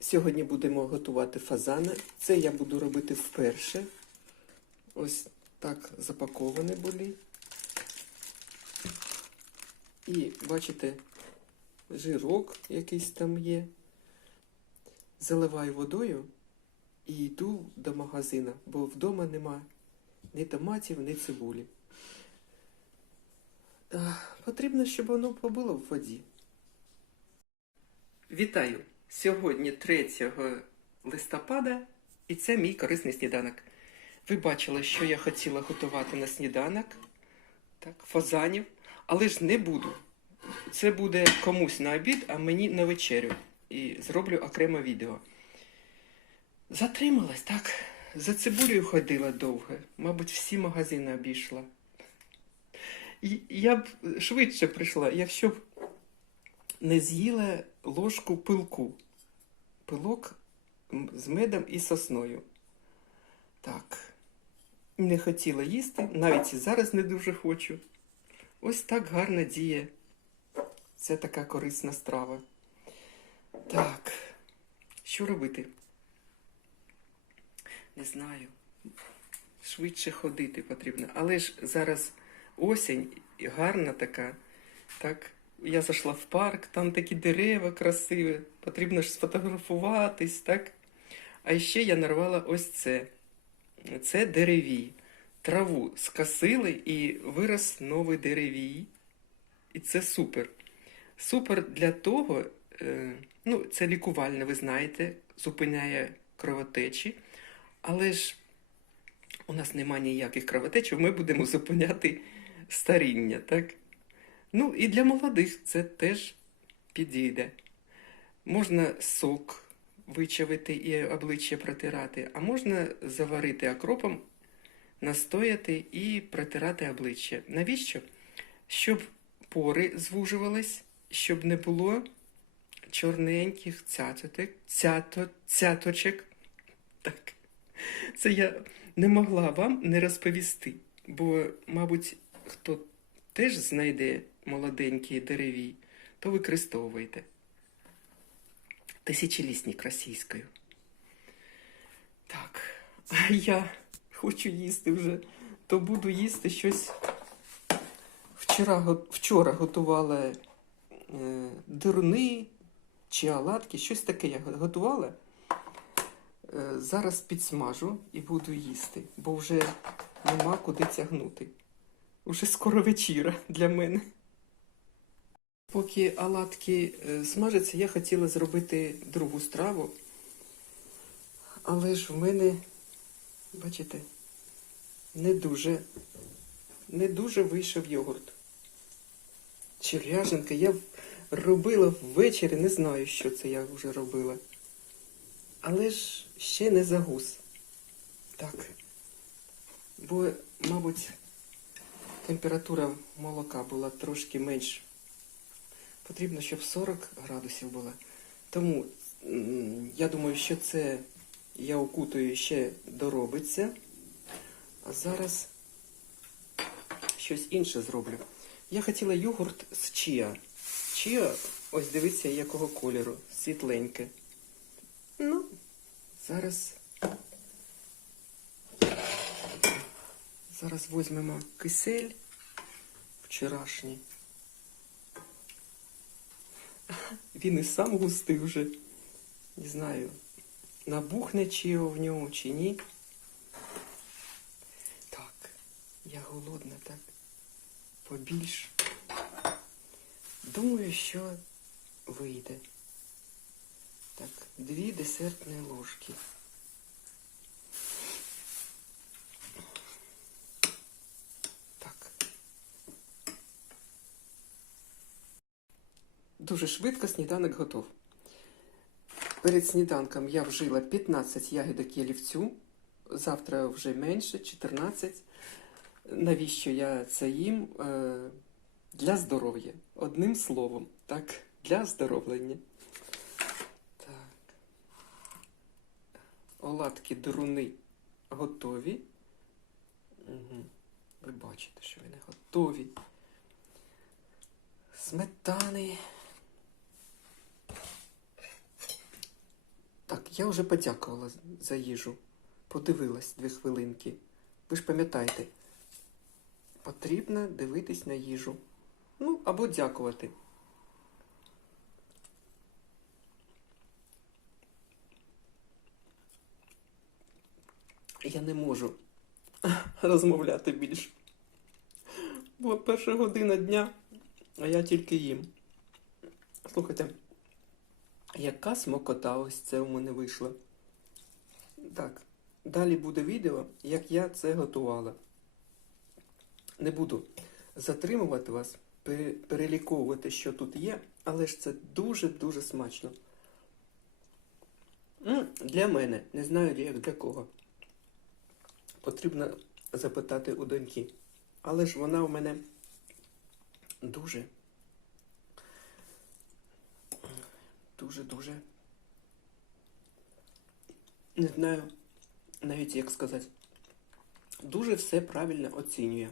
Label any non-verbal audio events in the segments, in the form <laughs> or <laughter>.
Сьогодні будемо готувати фазани. Це я буду робити вперше. Ось так запаковані були. І бачите, жирок якийсь там є. Заливаю водою і йду до магазина, бо вдома нема ні томатів, ні цибулі. Потрібно, щоб воно побуло в воді. Вітаю! Сьогодні 3 листопада, і це мій корисний сніданок. Ви бачили, що я хотіла готувати на сніданок, так, фазанів, але ж не буду. Це буде комусь на обід, а мені на вечерю. І зроблю окреме відео. Затрималась, так? За цибулею ходила довго. Мабуть, всі магазини обійшла. І я б швидше прийшла, якщо б не з'їла ложку пилку. Пилок з медом і сосною. Так. Не хотіла їсти, навіть і зараз не дуже хочу. Ось так гарно діє. Це така корисна страва. Так, що робити? Не знаю. Швидше ходити потрібно. Але ж зараз осінь гарна така. Так, я зайшла в парк, там такі дерева красиві, потрібно ж сфотографуватись, так? А ще я нарвала ось це. Це деревій. Траву скосили і вирос новий деревій. І це супер. Супер для того, е, ну, це лікувальне, ви знаєте, зупиняє кровотечі. Але ж у нас немає ніяких кровотеч, ми будемо зупиняти старіння, так? Ну, і для молодих це теж підійде. Можна сок вичавити і обличчя протирати, а можна заварити окропом, настояти і протирати обличчя. Навіщо? Щоб пори звужувались, щоб не було чорненьких цятоток, цято, цяточок. Так. Це я не могла вам не розповісти, бо, мабуть, хто теж знайде молоденькі дереві, то використовуйте. Тисячолісник російською. Так, а я хочу їсти вже, то буду їсти щось. Вчора, вчора готувала е, дируни чи оладки, щось таке я готувала. Е, зараз підсмажу і буду їсти, бо вже нема куди тягнути. Уже скоро вечіра для мене. Поки оладки е, смажаться, я хотіла зробити другу страву. Але ж в мене, бачите, не дуже, не дуже вийшов йогурт. Чи ряженка. Я робила ввечері, не знаю, що це я вже робила. Але ж ще не загус. Так. Бо, мабуть, температура молока була трошки менш. Потрібно, щоб 40 градусів була. Тому я думаю, що це я окутую ще доробиться. А зараз щось інше зроблю. Я хотіла йогурт з чіа. Чіа, ось дивіться, якого кольору. Світленьке. Ну, зараз. Зараз візьмемо кисель вчорашній. Він і сам густий вже. Не знаю, набухне чи в ньому, чи ні. Так, я голодна, так. Побільш. Думаю, що вийде. Так, дві десертні ложки. Так. Дуже швидко сніданок готов. Перед сніданком я вжила 15 ягідок ялівцю. Завтра вже менше, 14. Навіщо я це їм? Е, Для здоров'я. Одним словом, так, для оздоровлення. Так. Оладки дуруни готові. Угу. Ви бачите, що вони готові. Сметани. Так, я вже подякувала за їжу. Подивилась дві хвилинки. Ви ж пам'ятаєте, потрібно дивитись на їжу. Ну, або дякувати. Я не можу <laughs> розмовляти більше. Бо перша година дня, а я тільки їм. Слухайте, яка смокота ось це у мене вийшла. Так, далі буде відео, як я це готувала. Не буду затримувати вас, переліковувати, що тут є, але ж це дуже-дуже смачно. Для мене, не знаю як для кого. Потрібно запитати у доньки. Але ж вона у мене дуже. Дуже-дуже. Не знаю навіть як сказати. Дуже все правильно оцінює.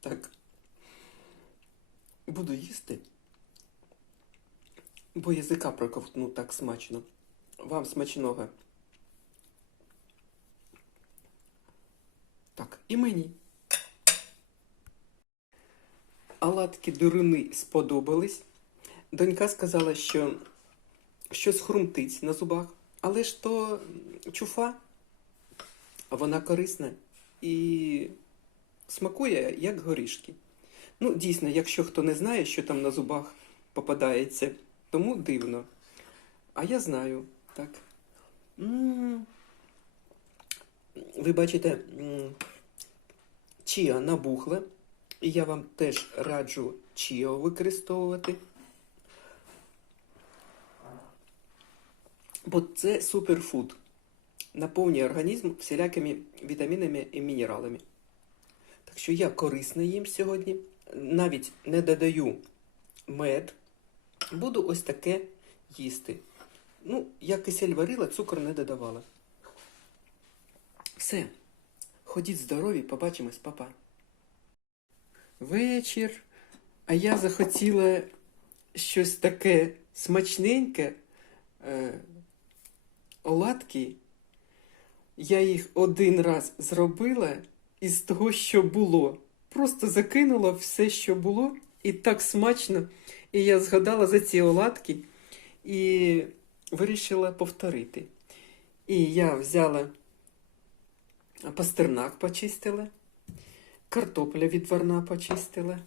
Так. Буду їсти. Бо язика проковтну так смачно. Вам смачного. Так, і мені. Оладки дурини сподобались. Донька сказала, що щось хрумтить на зубах, але ж то чуфа, вона корисна і смакує, як горішки. Ну, дійсно, якщо хто не знає, що там на зубах попадається, тому дивно. А я знаю, так. Ви бачите, м, набухла, і я вам теж раджу чіо використовувати. Бо це суперфуд. Наповнює організм всілякими вітамінами і мінералами. Так що я корисно їм сьогодні. Навіть не додаю мед. Буду ось таке їсти. Ну, я кисель варила, цукор не додавала. Все. Ходіть здорові, побачимось, папа. Вечір. А я захотіла щось таке смачненьке. Оладки. Я їх один раз зробила із того, що було. Просто закинула все, що було, і так смачно. І я згадала за ці оладки і вирішила повторити. І я взяла пастернак почистила, картопля відварна почистила.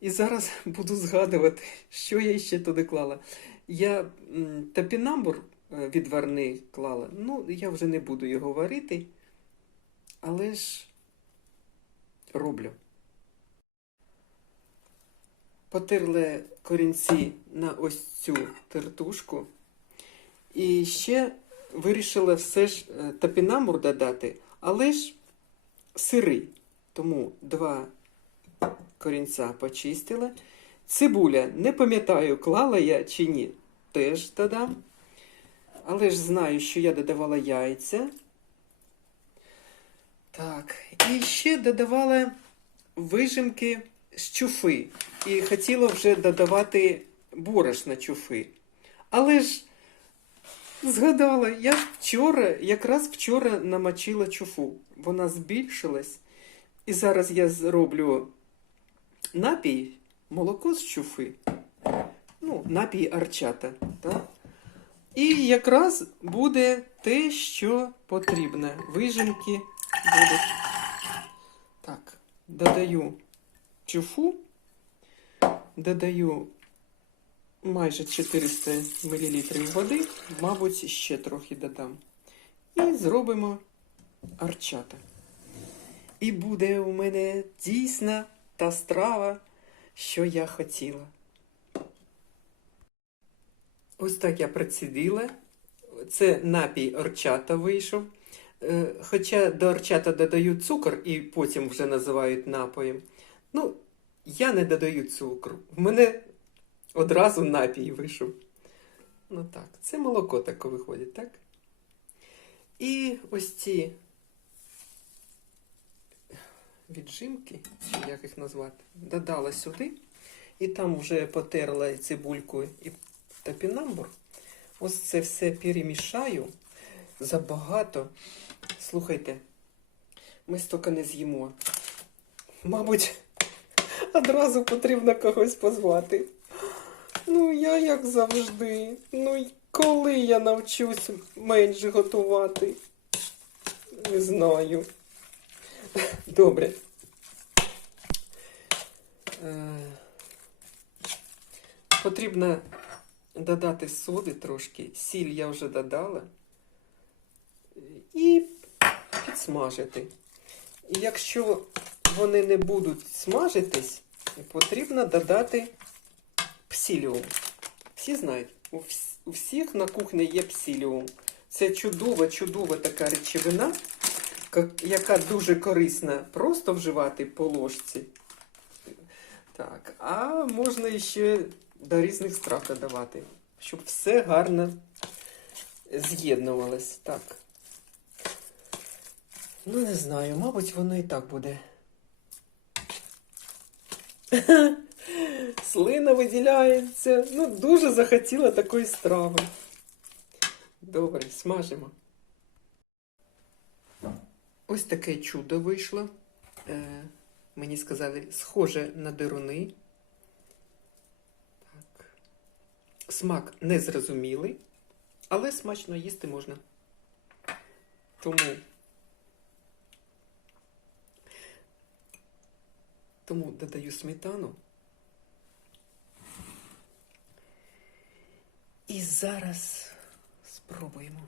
І зараз <laughs> буду згадувати, що я ще туди клала. Я топінамбур відварний клала. Ну, я вже не буду його варити, але ж роблю. Потерли корінці на ось цю тертушку. І ще вирішила все ж е, топінамбур додати, але ж сирий. Тому два корінця почистила. Цибуля, не пам'ятаю, клала я чи ні, теж додам. Але ж знаю, що я додавала яйця. Так, і ще додавала вижимки з чуфи. І хотіла вже додавати борошна чуфи. Але ж згадала, я ж вчора, якраз вчора намочила чуфу. Вона збільшилась. І зараз я зроблю напій, молоко з чуфи. Ну, напій арчата. Так? І якраз буде те, що потрібно. Вижимки будуть. Так, додаю чуфу, додаю майже 400 мл води, мабуть, ще трохи додам. І зробимо арчата. І буде у мене дійсна та страва, що я хотіла. Ось так я процідила. Це напій орчата вийшов. Е, Хоча до орчата додаю цукор і потім вже називають напоєм. Ну, я не додаю цукру. В мене одразу напій вийшов. Ну так, це молоко таке виходить, так? І ось ці віджимки, чи як їх назвати, додала сюди. І там вже потерла цибульку і топінамбур. Ось це все перемішаю. забагато. Слухайте, ми стільки не з'їмо. Мабуть, одразу потрібно когось позвати. Ну, я як завжди. Ну, коли я навчусь менше готувати? Не знаю. Добре. Е, Потрібно додати соди трошки. Сіль я вже додала. І підсмажити. І якщо вони не будуть смажитись, потрібно додати псиліум. Всі знають, у, всіх на кухні є псиліум. Це чудова, чудова така речовина, яка дуже корисна просто вживати по ложці. Так, а можна ще до різних страв додавати, щоб все гарно з'єднувалось. Так. Ну, не знаю, мабуть, воно і так буде. <laughs> Слина виділяється. Ну, дуже захотіла такої страви. Добре, смажимо. Ось таке чудо вийшло. Е, мені сказали, схоже на деруни. Так. Смак незрозумілий, але смачно їсти можна. Тому. Тому додаю сметану. І зараз спробуємо.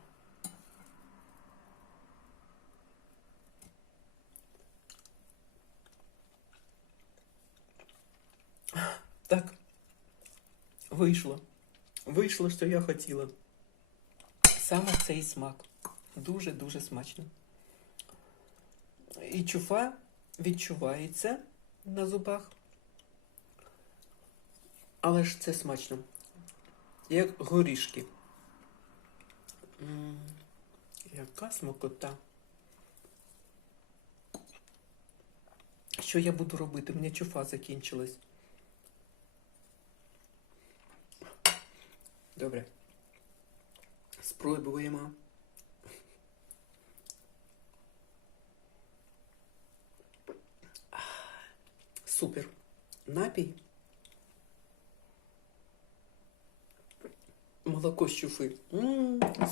Так, вийшло. Вийшло, що я хотіла. Саме цей смак. Дуже-дуже смачно. І чуфа відчувається на зубах. Але ж це смачно. Як горішки. М, Яка смакота. Що я буду робити? У мене чуфа закінчилась. Добре. Спробуємо. Супер. Напій. Молоко з чуфи.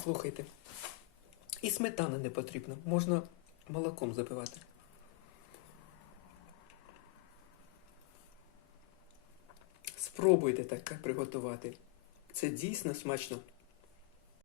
слухайте. І сметана не потрібно. Можна молоком запивати. Спробуйте таке приготувати. Це дійсно смачно.